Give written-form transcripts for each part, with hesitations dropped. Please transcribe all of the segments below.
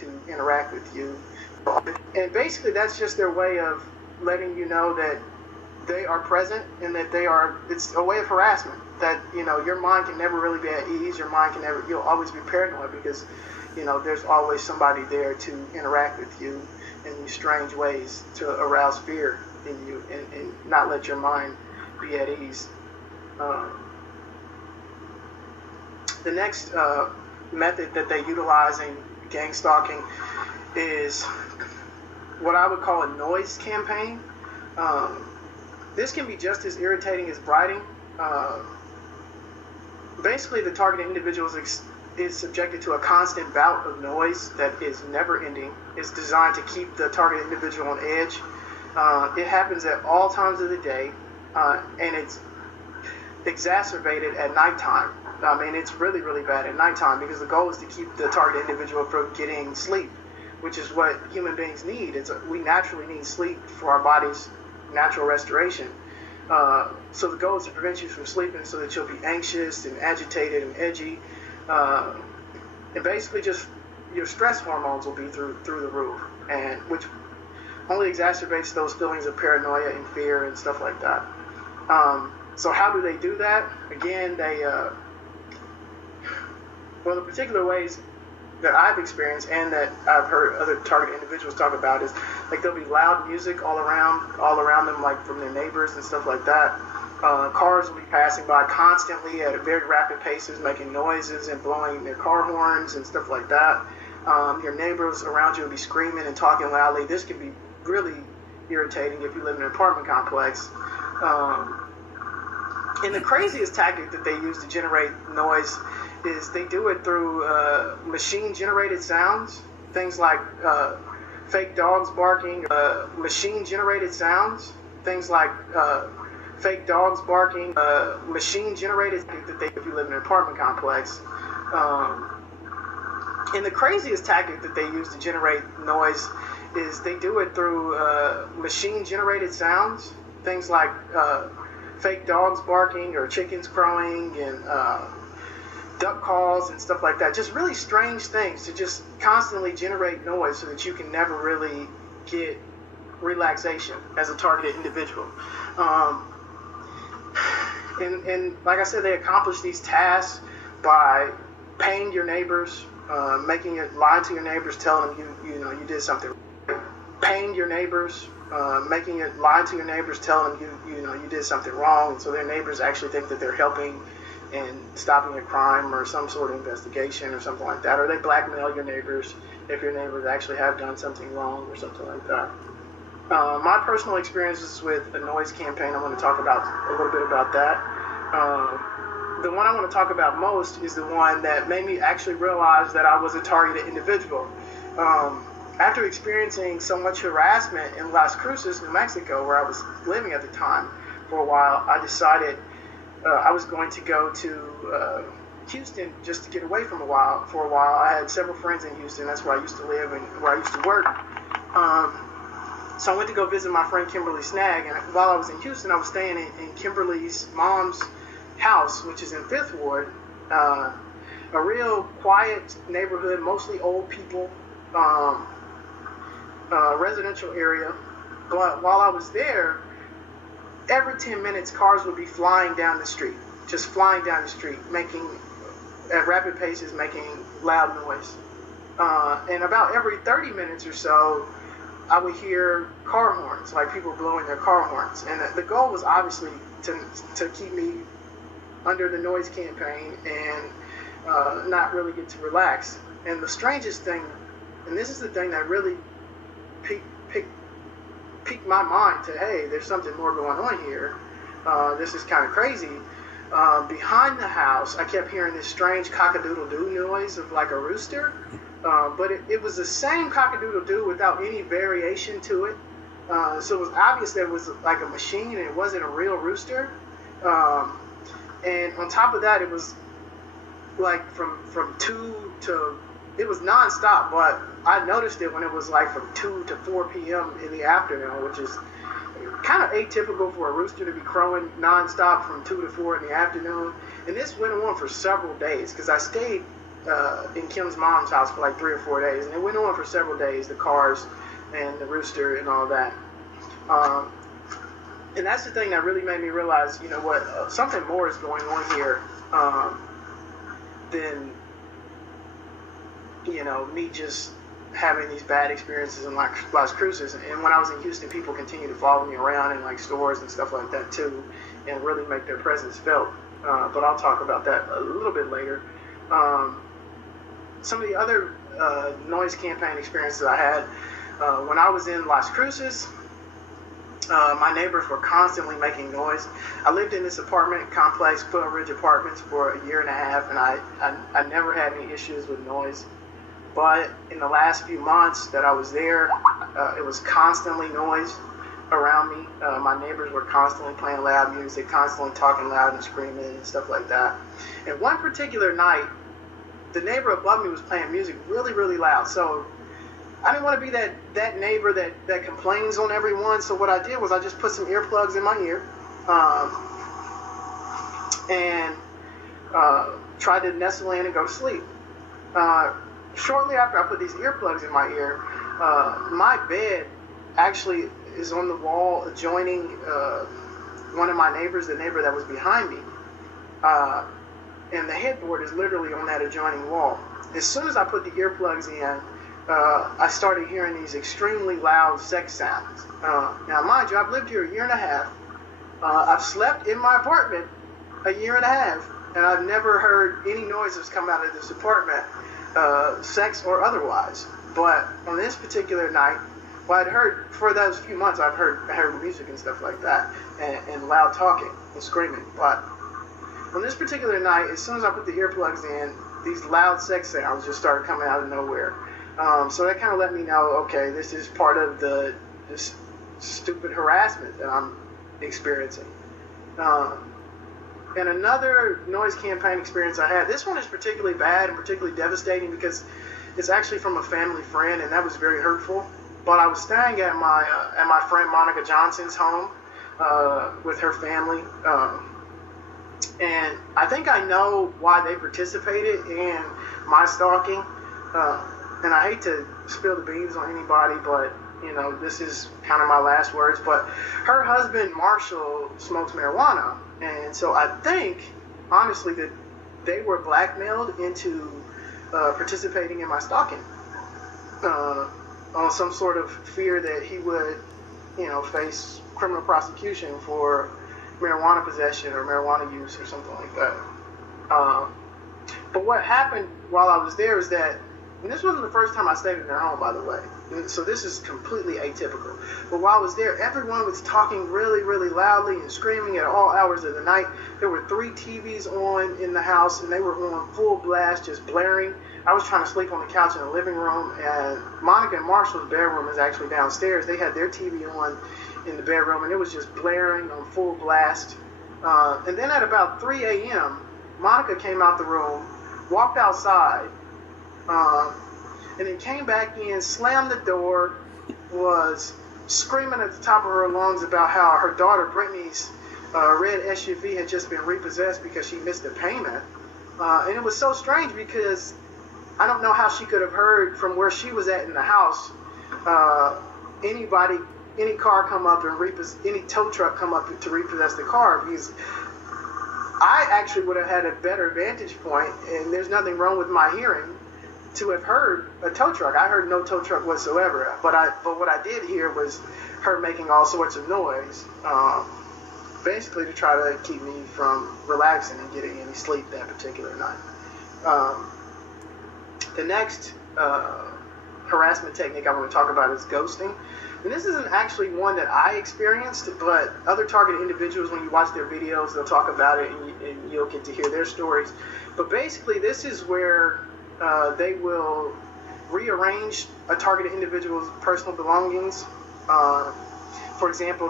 to interact with you. And basically that's just their way of letting you know that they are present and that it's a way of harassment, that, your mind can never really be at ease. You'll always be paranoid because, there's always somebody there to interact with you in these strange ways to arouse fear in you and not let your mind be at ease. The next method that they utilize in gang stalking is what I would call a noise campaign. This can be just as irritating as biting. Basically, the targeted individual is subjected to a constant bout of noise that is never ending. It's designed to keep the targeted individual on edge. It happens at all times of the day, and it's exacerbated at nighttime. It's really, really bad at nighttime because the goal is to keep the targeted individual from getting sleep, which is what human beings need. We naturally need sleep for our body's natural restoration. So the goal is to prevent you from sleeping so that you'll be anxious and agitated and edgy. And basically just your stress hormones will be through the roof, and which only exacerbates those feelings of paranoia and fear and stuff like that. So how do they do that? Again, the particular ways that I've experienced and that I've heard other targeted individuals talk about is like there'll be loud music all around them, like from their neighbors and stuff like that. Cars will be passing by constantly at very rapid paces, making noises and blowing their car horns and stuff like that. Your neighbors around you will be screaming and talking loudly. This can be really irritating if you live in an apartment complex. And the craziest tactic that they use to generate noise is they do it through machine-generated sounds, things like fake dogs barking, machine-generated sounds, things like fake dogs barking, machine-generated that they if you live in an apartment complex. And the craziest tactic that they use to generate noise is they do it through machine-generated sounds, things like fake dogs barking or chickens crowing and duck calls and stuff like that. Just really strange things to just constantly generate noise so that you can never really get relaxation as a targeted individual. And like I said, they accomplish these tasks by paying your neighbors, lying to your neighbors, telling them you did something. Paying your neighbors, lying to your neighbors, telling them you did something wrong, and so their neighbors actually think that they're helping and stopping a crime or some sort of investigation or something like that. Or they blackmail your neighbors if your neighbors actually have done something wrong or something like that. My personal experiences with the noise campaign, I want to talk about a little bit about that. The one I want to talk about most is the one that made me actually realize that I was a targeted individual. After experiencing so much harassment in Las Cruces, New Mexico, where I was living at the time for a while, I decided I was going to go to Houston just to get away for a while. I had several friends in Houston. That's where I used to live and where I used to work. So I went to go visit my friend Kimberly Snag, and while I was in Houston, I was staying in Kimberly's mom's house, which is in 5th Ward, a real quiet neighborhood, mostly old people, residential area. But while I was there, every 10 minutes, cars would be flying down the street, making, at rapid paces, making loud noise. And about every 30 minutes or so, I would hear car horns, like people blowing their car horns. And the goal was obviously to keep me under the noise campaign and not really get to relax. And the strangest thing, and this is the thing that really piqued my mind to, hey, there's something more going on here. This is kind of crazy. Behind the house, I kept hearing this strange cock-a-doodle-doo noise of like a rooster. But it was the same cock-a-doodle-doo without any variation to it. So it was obvious that it was like a machine and it wasn't a real rooster. And on top of that, it was like from 2 to, it was nonstop, but I noticed it when it was like from 2 to 4 p.m. in the afternoon, which is kind of atypical for a rooster to be crowing nonstop from 2 to 4 in the afternoon. And this went on for several days because I stayed in Kim's mom's house for like 3 or 4 days, and it went on for several days. The cars and the rooster and all that. And that's the thing that really made me realize, you know what, something more is going on here than, you know, me just having these bad experiences in Las Cruces. And when I was in Houston, people continue to follow me around in like stores and stuff like that too, and really make their presence felt. But I'll talk about that a little bit later. Some of the other noise campaign experiences I had when I was in Las Cruces, my neighbors were constantly making noise. I lived in this apartment complex, Quill Ridge Apartments, for a year and a half, and I never had any issues with noise. But in the last few months that I was there, it was constantly noise around me. My neighbors were constantly playing loud music, constantly talking loud and screaming and stuff like that. And one particular night, the neighbor above me was playing music really, really loud. So I didn't want to be that neighbor that complains on everyone. So what I did was I just put some earplugs in my ear and tried to nestle in and go to sleep. Shortly after I put these earplugs in my ear, my bed actually is on the wall adjoining one of my neighbors, the neighbor that was behind me. And the headboard is literally on that adjoining wall. As soon as I put the earplugs in, I started hearing these extremely loud sex sounds. Now, mind you, I've lived here a year and a half. I've slept in my apartment a year and a half, and I've never heard any noises come out of this apartment, sex or otherwise. But on this particular night, well, I'd heard, for those few months, I heard music and stuff like that, and loud talking and screaming. But on this particular night, as soon as I put the earplugs in, these loud sex sounds just started coming out of nowhere. So that kind of let me know, okay, this is part of this stupid harassment that I'm experiencing. And another noise campaign experience I had, this one is particularly bad and particularly devastating because it's actually from a family friend, and that was very hurtful. But I was staying at my friend Monica Johnson's home with her family. And I think I know why they participated in my stalking. And I hate to spill the beans on anybody, but, you know, this is kind of my last words. But her husband, Marshall, smokes marijuana. And so I think, honestly, that they were blackmailed into participating in my stalking on some sort of fear that he would, you know, face criminal prosecution for marijuana possession or marijuana use or something like that. But what happened while I was there is that, and this wasn't the first time I stayed in their home, by the way, so this is completely atypical. But while I was there, everyone was talking really, really loudly and screaming at all hours of the night. There were 3 TVs on in the house, and they were on full blast, just blaring. I was trying to sleep on the couch in the living room, and Monica and Marshall's bedroom is actually downstairs. They had their TV on in the bedroom, and it was just blaring on full blast. And then at about 3 a.m., Monica came out the room, walked outside, and then came back in, slammed the door, was screaming at the top of her lungs about how her daughter Brittany's red SUV had just been repossessed because she missed a payment. And it was so strange because I don't know how she could have heard from where she was at in the house, any car come up and any tow truck come up to repossess the car, because I actually would have had a better vantage point, and there's nothing wrong with my hearing, to have heard a tow truck. I heard no tow truck whatsoever, but what I did hear was her making all sorts of noise, basically to try to keep me from relaxing and getting any sleep that particular night. The next harassment technique I want to talk about is ghosting. And this isn't actually one that I experienced, but other targeted individuals, when you watch their videos, they'll talk about it, and you'll get to hear their stories. But basically, this is where they will rearrange a targeted individual's personal belongings. For example,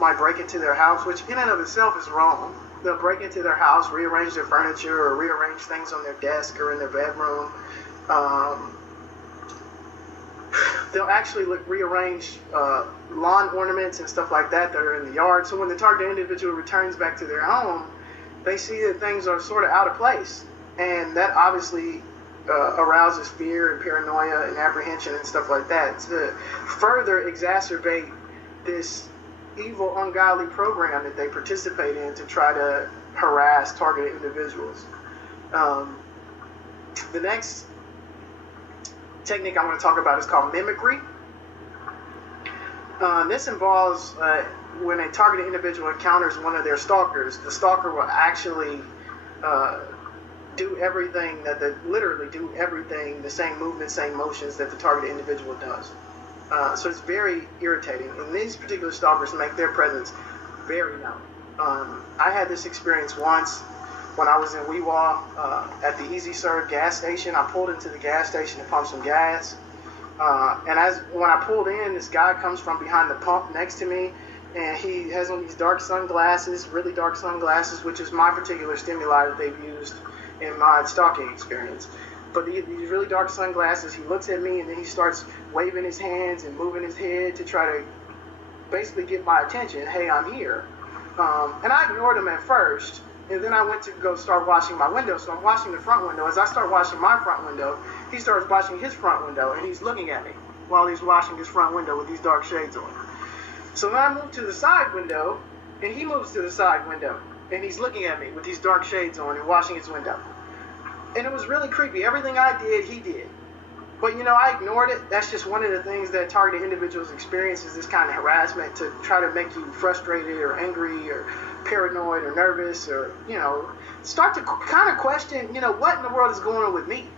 might break into their house, which in and of itself is wrong. They'll break into their house, rearrange their furniture, or rearrange things on their desk or in their bedroom. They'll actually rearrange lawn ornaments and stuff like that are in the yard. So when the targeted individual returns back to their home, they see that things are sort of out of place. And that obviously arouses fear and paranoia and apprehension and stuff like that to further exacerbate this evil, ungodly program that they participate in to try to harass targeted individuals. The next technique I want to talk about is called mimicry. This involves when a targeted individual encounters one of their stalkers, the stalker will actually literally do everything, the same movements, same motions that the targeted individual does. So it's very irritating. And these particular stalkers make their presence very known. I had this experience once when I was in Weewaw at the Easy Serve gas station. I pulled into the gas station to pump some gas. And when I pulled in, this guy comes from behind the pump next to me, and he has on these dark sunglasses, really dark sunglasses, which is my particular stimuli that they've used in my stalking experience. But these really dark sunglasses, he looks at me and then he starts waving his hands and moving his head to try to basically get my attention. Hey, I'm here. And I ignored him at first, and then I went to go start washing my window. So I'm washing the front window. As I start washing my front window, he starts washing his front window, and he's looking at me while he's washing his front window with these dark shades on. So then I move to the side window, and he moves to the side window, and he's looking at me with these dark shades on and washing his window. And it was really creepy. Everything I did, he did. But, I ignored it. That's just one of the things that targeted individuals experience, is this kind of harassment to try to make you frustrated or angry or paranoid or nervous, or, start to kind of question, what in the world is going on with me?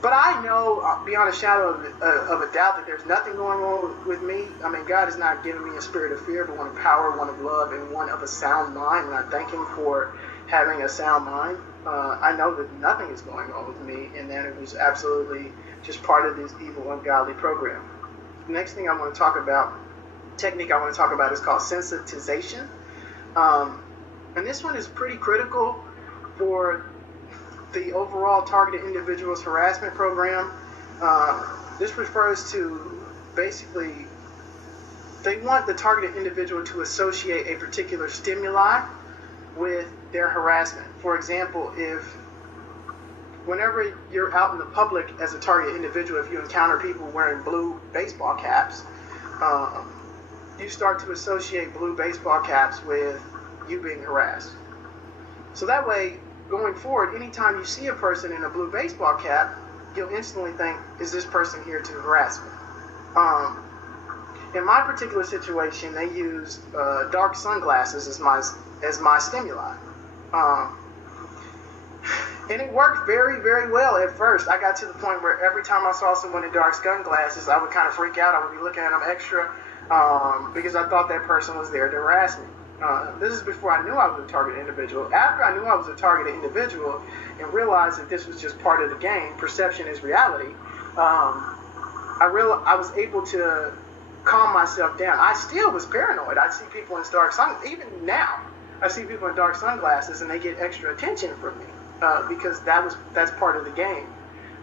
But I know, beyond a shadow of a doubt, that there's nothing going on with me. I mean, God has not given me a spirit of fear, but one of power, one of love, and one of a sound mind. And I thank Him for having a sound mind. I know that nothing is going on with me, and that it was absolutely just part of this evil, ungodly program. The next thing technique I want to talk about is called sensitization. And this one is pretty critical for the overall targeted individuals harassment program. This refers to basically, they want the targeted individual to associate a particular stimuli with their harassment. For example, whenever you're out in the public as a targeted individual, if you encounter people wearing blue baseball caps, you start to associate blue baseball caps with you being harassed. So that way, going forward, anytime you see a person in a blue baseball cap, you'll instantly think, is this person here to harass me? In my particular situation, they used dark sunglasses as my stimuli. And it worked very, very well at first. I got to the point where every time I saw someone in dark sunglasses, I would kind of freak out. I would be looking at them extra because I thought that person was there to harass me. This is before I knew I was a targeted individual. After I knew I was a targeted individual and realized that this was just part of the game, perception is reality, I was able to calm myself down. I still was paranoid. I'd see people in even now, I see people in dark sunglasses and they get extra attention from me because that's part of the game.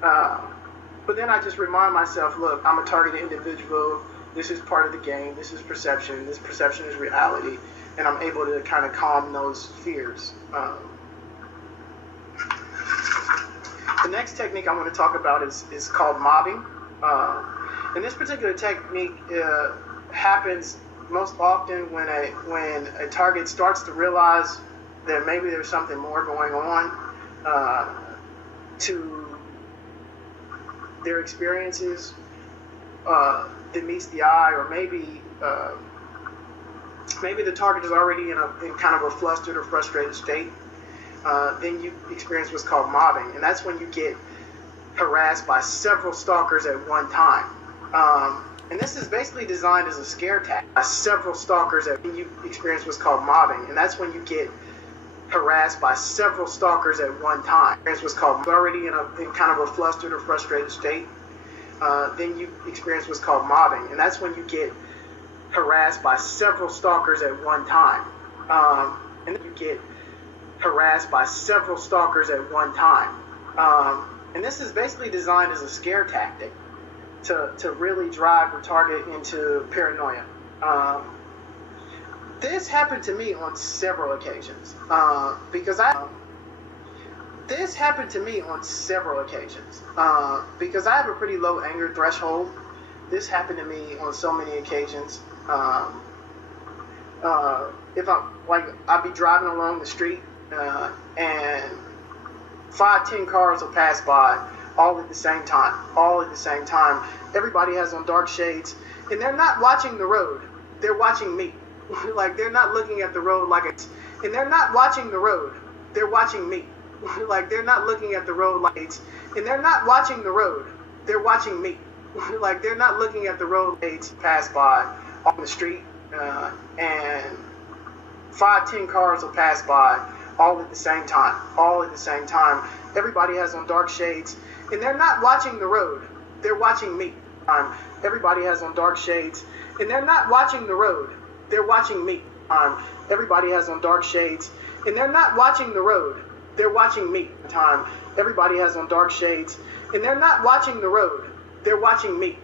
But then I just remind myself, look, I'm a targeted individual. This is part of the game. This is perception. This perception is reality. And I'm able to kind of calm those fears. The next technique I want to talk about is called mobbing. And this particular technique happens most often when a target starts to realize that maybe there's something more going on to their experiences that meets the eye, or maybe the target is already in kind of a flustered or frustrated state. Then you experience what's called mobbing, and that's when you get harassed by several stalkers at one time. And this is basically designed as a scare tactic. By several stalkers, you experience what's called mobbing, and that's when you get harassed by several stalkers at one time. Experience what's called already in kind of a flustered or frustrated state. Then you experience what's called mobbing, and that's when you get harassed by several stalkers at one time. And then you get harassed by several stalkers at one time. And this is basically designed as a scare tactic to really drive the target into paranoia. This happened to me on several occasions because This happened to me on several occasions because I have a pretty low anger threshold. This happened to me on so many occasions. If I'd be driving along the street and 5-10 cars will pass by all at the same time. Everybody has on dark shades, and they're not watching the road. They're watching me. Like, they're not looking at the road like it's, and they're not watching the road. They're watching me. Like, they're not looking at the road like it's, and they're not watching the road. They're watching me. Like, they're not looking at the road pass by on the street, and 5-10 cars will pass by all at the same time. Everybody has on dark shades, and they're not watching the road. They're watching me. Everybody has on dark shades, and they're not watching the road. They're watching me. Everybody has on dark shades, and they're not watching the road. They're watching me. Everybody has on dark shades, and they're not watching the road. They're watching me.